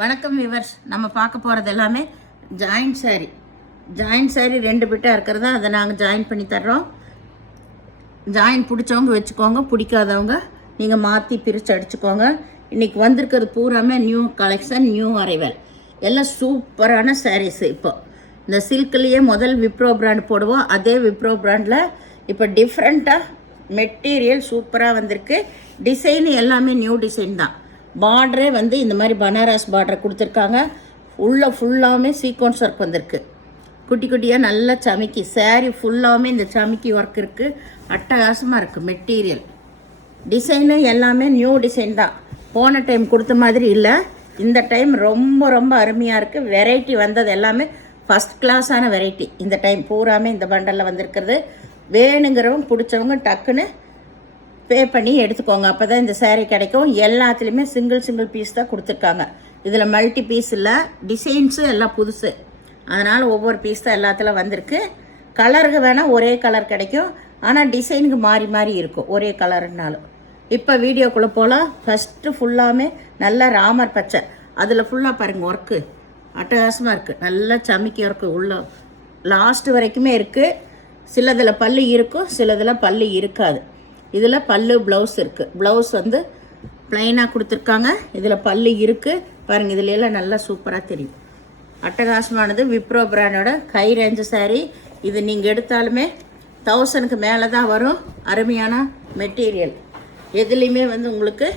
வணக்கம் விவர்ஸ். நம்ம பார்க்க போகிறது எல்லாமே ஜாயிண்ட் சாரீ. ஜாயிண்ட் சாரீ 2 பிட்டாக இருக்கிறதா அதை நாங்கள் ஜாயின் பண்ணி தர்றோம். ஜாயின் பிடிச்சவங்க வச்சுக்கோங்க, பிடிக்காதவங்க நீங்கள் மாற்றி பிரித்து அடிச்சுக்கோங்க. இன்றைக்கி வந்திருக்கிறது பூராமே நியூ கலெக்ஷன், நியூ அரைவல், எல்லாம் சூப்பரான சாரீஸு. இப்போ இந்த சில்க்லேயே முதல் விப்ரோ பிராண்ட் போடுவோம். அதே விப்ரோ பிராண்டில் இப்போ டிஃப்ரெண்ட்டாக மெட்டீரியல் சூப்பராக வந்திருக்கு. டிசைன் எல்லாமே நியூ டிசைன் தான். பார்டரே வந்து இந்த மாதிரி பனாரஸ் பார்டரை கொடுத்துருக்காங்க. ஃபுல்லாமே சீக்வன்ஸ் ஒர்க் வந்திருக்கு. குட்டி குட்டியாக நல்லா சமிக்கி சாரீ ஃபுல்லாமே இந்த சமிக்கி ஒர்க் இருக்குது. அட்டகாசமாக இருக்குது. மெட்டீரியல் டிசைனு எல்லாமே நியூ டிசைன் தான். போன டைம் கொடுத்த மாதிரி இல்லை, இந்த டைம் ரொம்ப ரொம்ப அருமையாக இருக்குது. வெரைட்டி வந்தது எல்லாமே ஃபஸ்ட் கிளாஸான வெரைட்டி. இந்த டைம் பூராமே இந்த பண்டலில் வந்திருக்கிறது. வேணுங்கிறவங்க பிடிச்சவங்க டக்குன்னு பே பண்ணி எடுத்துக்கோங்க, அப்போ தான் இந்த சேரீ கிடைக்கும். எல்லாத்துலேயுமே சிங்கிள் பீஸ் தான் கொடுத்துருக்காங்க. இதில் மல்டி பீஸ் இல்லை, டிசைன்ஸு எல்லாம் புதுசு, அதனால் ஒவ்வொரு பீஸ் தான் எல்லாத்துலையும் வந்திருக்கு. கலருக்கு வேணால் ஒரே கலர் கிடைக்கும், ஆனால் டிசைனுக்கு மாறி மாறி இருக்கும் ஒரே கலருனாலும். இப்போ வீடியோக்குள்ளே போகலாம். ஃபஸ்ட்டு ஃபுல்லாமே நல்லா ராமர் பச்சை, அதில் ஃபுல்லாக பாருங்கள் ஒர்க்கு அட்டகாசமாக இருக்குது. நல்லா சமிக்கி ஒர்க்கு உள்ள லாஸ்ட்டு வரைக்குமே இருக்குது. சிலதில் பல்லு இருக்கும், சிலதில் பல்லு இருக்காது. இதில் பல்லு ப்ளவுஸ் இருக்குது. ப்ளவுஸ் வந்து ப்ளைனாக கொடுத்துருக்காங்க. இதில் பல்லு இருக்குது பாருங்கள். இதில் எல்லாம் நல்லா சூப்பராக தெரியும். அட்டகாசமானது விப்ரோ பிராண்டோட கை ரேஞ்சு சாரீ. இது நீங்கள் எடுத்தாலுமே 1000க்கு மேலே தான் வரும். அருமையான மெட்டீரியல். எதுலேயுமே வந்து உங்களுக்கு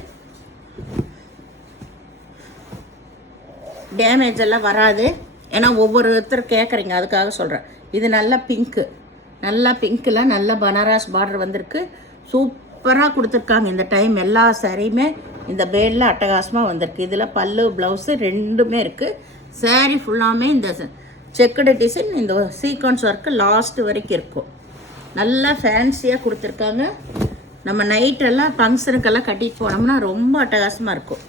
டேமேஜ் எல்லாம் வராது. ஏன்னா ஒவ்வொருத்தர் கேட்குறீங்க, அதுக்காக சொல்கிறேன். இது நல்லா பிங்க்கு, நல்லா பிங்க்கில் நல்ல பனாரஸ் பார்டர் வந்திருக்கு. சூப்பராக கொடுத்துருக்காங்க. இந்த டைம் எல்லா சாரியுமே இந்த பேடில் அட்டகாசமாக வந்திருக்கு. இதில் பல்லு ப்ளவுஸு ரெண்டுமே இருக்குது. சாரீ ஃபுல்லாமே இந்த செக்குடு டிசைன், இந்த சீக்வன்ஸ் ஒர்க்கு லாஸ்ட்டு வரைக்கும் இருக்கும். நல்லா ஃபேன்சியாக கொடுத்துருக்காங்க. நம்ம நைட்டெல்லாம் ஃபங்க்ஷனுக்கெல்லாம் கட்டிட்டு போனோம்னா ரொம்ப அட்டகாசமாக இருக்கும்.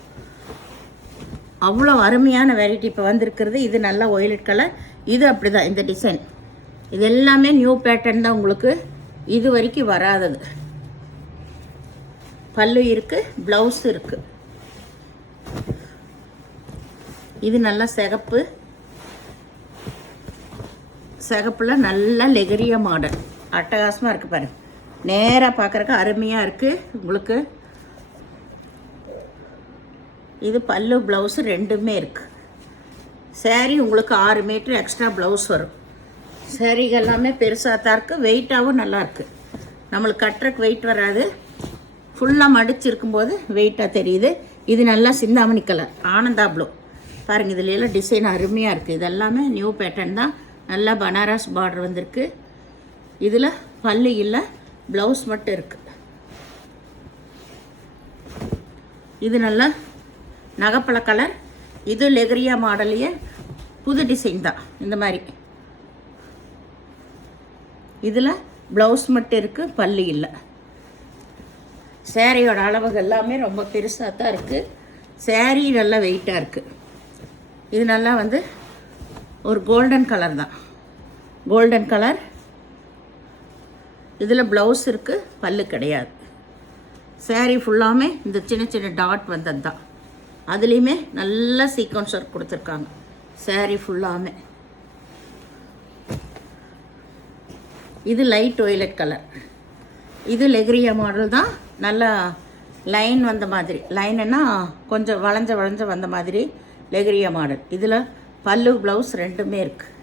அவ்வளோ அருமையான வெரைட்டி இப்போ வந்திருக்கிறது. இது நல்லா ஒயலட் கலர், இது அப்படி தான். இந்த டிசைன் இது எல்லாமே நியூ பேட்டர்ன் தான், உங்களுக்கு இது வரைக்கும் வராதது. பல்லு இருக்குது, ப்ளவுஸ் இருக்குது. இது நல்லா சிகப்பில் நல்லா லெகரியா மாடல் அட்டகாசமாக இருக்குது பாருங்கள். நேராக பார்க்குறக்கு அருமையாக இருக்குது உங்களுக்கு. இது பல்லு ப்ளவுஸு ரெண்டுமே இருக்குது. சாரீ உங்களுக்கு 6 மீட்டர் எக்ஸ்ட்ரா ப்ளவுஸ் வரும். சாரீகள் எல்லாமே பெருசாக தான் இருக்குது. வெயிட்டாகவும் நல்லாயிருக்கு. நம்மளுக்கு கட்டுறக்கு வெயிட் வராது. ஃபுல்லாக மடிச்சிருக்கும்போது வெயிட்டாக தெரியுது. இது நல்லா சிந்தாமணி கலர், ஆனந்தா ப்ளூ பாருங்கள். இதில் எல்லாம் டிசைன் அருமையாக இருக்குது. இதெல்லாமே நியூ பேட்டர்ன் தான். நல்லா பனாரஸ் பார்டர் வந்திருக்கு. இதில் பல்லு இல்லை, ப்ளவுஸ் மட்டும் இருக்குது. இது நல்லா நகைப்பழ கலர். இது லெகரியா மாடலையே புது டிசைன் தான். இந்த மாதிரி இதில் ப்ளவுஸ் மட்டும் இருக்குது, பல்லு இல்லை. சேரீயோட அளவுகள் எல்லாமே ரொம்ப பெருசாக தான் இருக்குது. சேரீ நல்லா வெயிட்டாக இருக்குது. இது நல்லா வந்து ஒரு கோல்டன் கலர் தான், கோல்டன் கலர். இதில் ப்ளவுஸ் இருக்குது, பல்லு கிடையாது. சேரீ ஃபுல்லாமே இந்த சின்ன டாட் வந்தது தான். அதுலேயுமே நல்ல சீக்வன்ஸ் ஒர்க் கொடுத்துருக்காங்க. சேரீ ஃபுல்லாமே இது லைட் ஒய்லட் கலர். இது லெகரியா மாடல் தான். நல்லா லைன் வந்த மாதிரி, லைனுன்னா கொஞ்சம் வளைஞ்ச வந்த மாதிரி லெகரியா மாடல். இதில் பல்லு ப்ளவுஸ் ரெண்டுமே இருக்குது.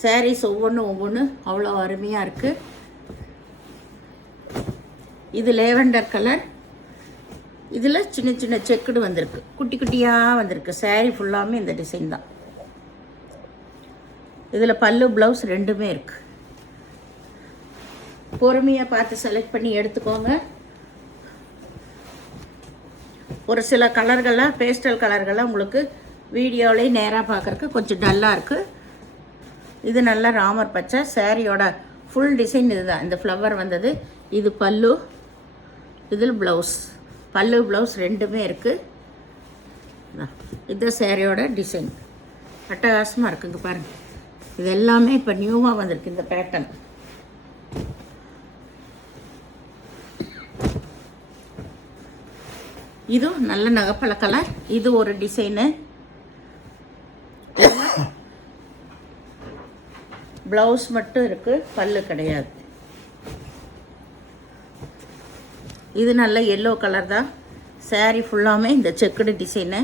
சாரீஸ் ஒவ்வொன்று அவ்வளோ அருமையாக இருக்குது. இது லேவெண்டர் கலர். இதில் சின்ன செக்குடு வந்திருக்கு, குட்டி குட்டியாக வந்திருக்கு. சாரீ ஃபுல்லாமே இந்த டிசைன் தான். இதில் பல்லு ப்ளவுஸ் ரெண்டுமே இருக்குது. பொறுமையாக பார்த்து செலக்ட் பண்ணி எடுத்துக்கோங்க. ஒரு சில கலர்கள்லாம் பேஸ்டல் கலர்கள்லாம் உங்களுக்கு வீடியோவிலே நேராக பார்க்குறக்கு கொஞ்சம் டல்லாக இருக்குது. இது நல்லா ராமர் பச்சை. சாரியோட ஃபுல் டிசைன் இது தான். இந்த ஃப்ளவர் வந்தது. இது பல்லு, இதில் ப்ளவுஸ். பல்லு ப்ளவுஸ் ரெண்டுமே இருக்குது. இது சாரியோட டிசைன் அட்டகாசமாக இருக்குங்க பாருங்கள். இது எல்லாமே இப்போ நியூவாக வந்திருக்கு இந்த பேட்டர்ன். இது நல்ல நகைப்பழ கலர். இது ஒரு டிசைனு. ப்ளவுஸ் மட்டும் இருக்குது, பல்லு கிடையாது. இது நல்ல எல்லோ கலர் தான். சாரீ ஃபுல்லாமே இந்த செக்குடு டிசைனு.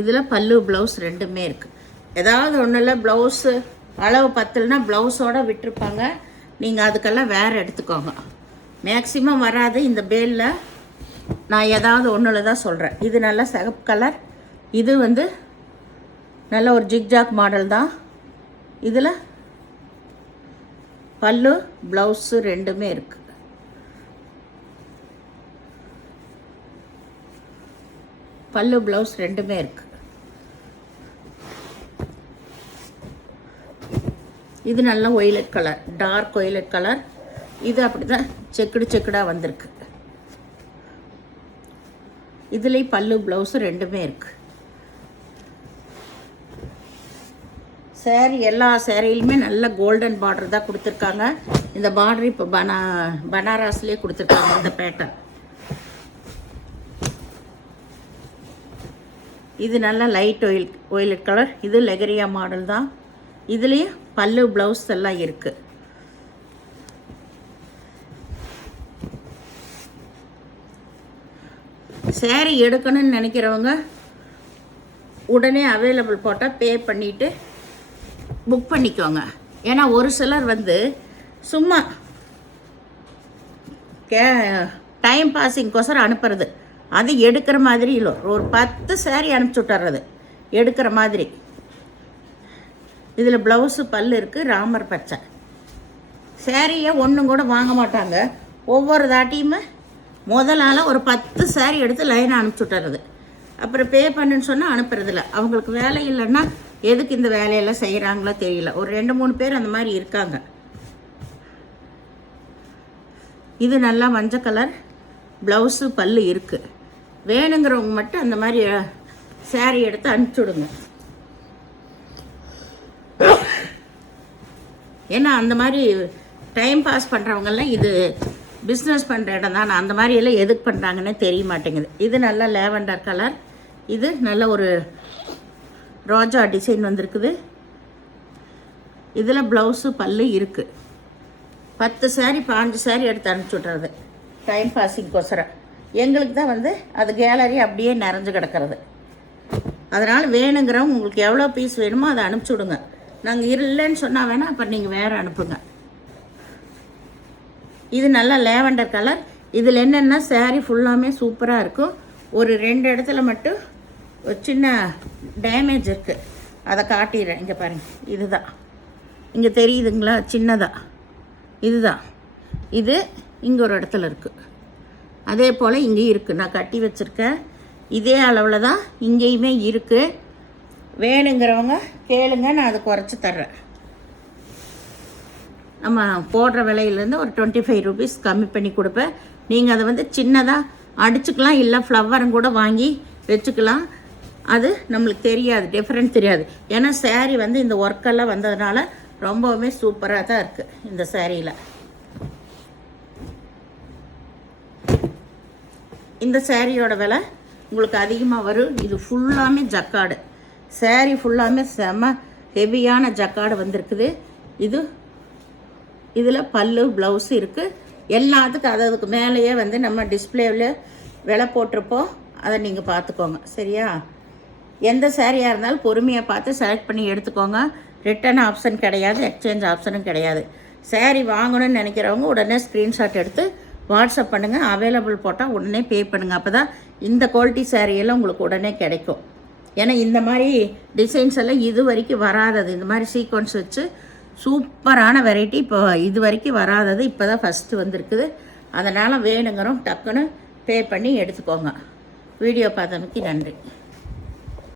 இதில் பல்லு ப்ளவுஸ் ரெண்டுமே இருக்குது. ஏதாவது ஒன்றில் ப்ளவுஸு அளவு பத்தலைன்னா ப்ளவுஸோடு விட்டுருப்பாங்க. நீங்கள் அதுக்கெல்லாம் வேறு எடுத்துக்கோங்க. மேக்ஸிமம் வராது இந்த பேலில். நான் ஏதாவது ஒன்றில் தான் சொல்கிறேன். இது நல்ல சிகப்பு கலர். இது வந்து நல்ல ஒரு ஜிக்ஜாக் மாடல் தான். இதில் பல்லு ப்ளவுஸு ரெண்டுமே இருக்குது. பல்லு ப்ளவுஸ் ரெண்டுமே இருக்குது. இது நல்ல violet colour, dark violet colour. இது அப்படி தான் செக்குடாக வந்திருக்கு. இதுலேயும் பல்லு ப்ளவுஸு ரெண்டுமே இருக்குது. சேரீ எல்லா சேரீலுமே நல்ல கோல்டன் பார்டர் தான் கொடுத்துருக்காங்க. இந்த பார்டர் இப்போ பனாரஸ்லேயே கொடுத்துருக்காங்க இந்த பேட்டர்ன். இது நல்ல லைட் ஒய்லட் கலர். இது லெகரியா மாடல் தான். இதுலேயும் பல்லு ப்ளவுஸ் எல்லாம் இருக்குது. சேரீ எடுக்கணும்னு நினைக்கிறவங்க உடனே அவைலபிள் போட்டால் பே பண்ணிவிட்டு புக் பண்ணிக்கோங்க. ஏன்னா ஒரு சிலர் வந்து சும்மா டைம் பாஸிங்கோசரம் அனுப்புறது. அது எடுக்கிற மாதிரி இல்லை. ஒரு 10 சேரீ அனுப்பிச்சி விட்டுறது எடுக்கிற மாதிரி. இதில் ப்ளவுஸு பல்லு இருக்குது, ராமர் பச்சை. சேரீயை ஒன்றும் கூட வாங்க மாட்டாங்க. ஒவ்வொரு தாட்டியுமே முதலால் ஒரு 10 சேரீ எடுத்து லைனாக அனுப்பிச்சி விட்டுறது. அப்புறம் பே பண்ணுன்னு சொன்னால் அனுப்புறதில்ல. அவங்களுக்கு வேலை இல்லைன்னா எதுக்கு இந்த வேலையெல்லாம் செய்கிறாங்களோ தெரியல. ஒரு 2-3 பேர் அந்த மாதிரி இருக்காங்க. இது நல்லா மஞ்சள் கலர், ப்ளவுஸு பல்லு இருக்குது. வேணுங்கிறவங்க மட்டும் அந்த மாதிரி சேரீ எடுத்து அனுப்பிச்சி விடுங்க. ஏன்னா அந்த மாதிரி டைம் பாஸ் பண்ணுறவங்கெல்லாம் இது பிஸ்னஸ் பண்ணுற இடம் தான். அந்த மாதிரி எல்லாம் எதுக்கு பண்ணுறாங்கன்னே தெரிய மாட்டேங்குது. இது நல்ல லேவண்டர் கலர். இது நல்ல ஒரு ரோஜா டிசைன் வந்திருக்குது. இதில் ப்ளவுஸு பல்லு இருக்குது. 10 சேரீ 5 சேரீ எடுத்து அனுப்பிச்சி விட்றது டைம் பாஸிங்கோசரம். எங்களுக்கு தான் வந்து அது கேலரி அப்படியே நிறைஞ்சு கிடக்கிறது. அதனால் வேணுங்கிறவங்க உங்களுக்கு எவ்வளோ பீஸ் வேணுமோ அதை அனுப்பிச்சி விடுங்க. நாங்கள் இல்லைன்னு சொன்னால் வேணால் அப்புறம் நீங்கள் வேறு அனுப்புங்க. இது நல்லா லேவண்டர் கலர். இதில் என்னென்னா சேரீ ஃபுல்லாமே சூப்பராக இருக்கும். ஒரு 2 இடத்துல மட்டும் ஒரு சின்ன டேமேஜ் இருக்குது. அதை காட்டிடுறேன். இங்கே பாருங்கள், இதுதான் இங்கே தெரியுதுங்களா, சின்னதாக இதுதான். இது இங்கே ஒரு இடத்துல இருக்குது. அதே போல் இங்கேயும் இருக்குது. நான் கட்டி வச்சுருக்கேன். இதே அளவில் தான் இங்கேயுமே இருக்குது. வேணுங்கிறவங்க கேளுங்க, நான் அதை குறைச்சி தர்றேன். நம்ம போடுற விலையிலேருந்து ஒரு 25 rupees கம்மி பண்ணி கொடுப்பேன். நீங்கள் அதை வந்து சின்னதாக அடிச்சுக்கலாம், இல்லை ஃப்ளவரும் கூட வாங்கி வச்சுக்கலாம். அது நம்மளுக்கு தெரியாது, டிஃப்ரெண்ட் தெரியாது. ஏன்னா சேரீ வந்து இந்த ஒர்க்கெல்லாம் வந்ததுனால ரொம்பவுமே சூப்பராக தான் இருக்குது இந்த சேரீயில். இந்த சேரீயோட விலை உங்களுக்கு அதிகமாக வரும். இது ஃபுல்லாமே ஜக்காடு. சேரீ ஃபுல்லாமே செம ஹெவியான ஜக்காடு வந்திருக்குது. இதில் பல்லு ப்ளவுஸு இருக்குது. எல்லாத்துக்கும் அதுக்கு மேலேயே வந்து நம்ம டிஸ்பிளேவில் விலை போட்டிருப்போம். அதை நீங்கள் பார்த்துக்கோங்க, சரியா? எந்த சேரீயாக இருந்தாலும் பொறுமையாக பார்த்து செலக்ட் பண்ணி எடுத்துக்கோங்க. ரிட்டன் ஆப்ஷன் கிடையாது, எக்ஸ்சேஞ்ச் ஆப்ஷனும் கிடையாது. சேரீ வாங்கணும்னு நினைக்கிறவங்க உடனே ஸ்க்ரீன்ஷாட் எடுத்து வாட்ஸ்அப் பண்ணுங்கள். அவைலபிள் போட்டால் உடனே பே பண்ணுங்கள். அப்போ தான் இந்த குவாலிட்டி சேரீயெல்லாம் உங்களுக்கு உடனே கிடைக்கும். ஏன்னா இந்த மாதிரி டிசைன்ஸ் எல்லாம் இது வரைக்கும் வராதது. இந்த மாதிரி சீக்வன்ஸ் வச்சு சூப்பரான வெரைட்டி இப்போ இது வரைக்கும் வராதது. இப்போ தான் ஃபஸ்ட்டு வந்திருக்குது. அதனால் வேணுங்கிறோம் டக்குன்னு பே பண்ணி எடுத்துக்கோங்க. வீடியோ பார்த்தமைக்கு நன்றி.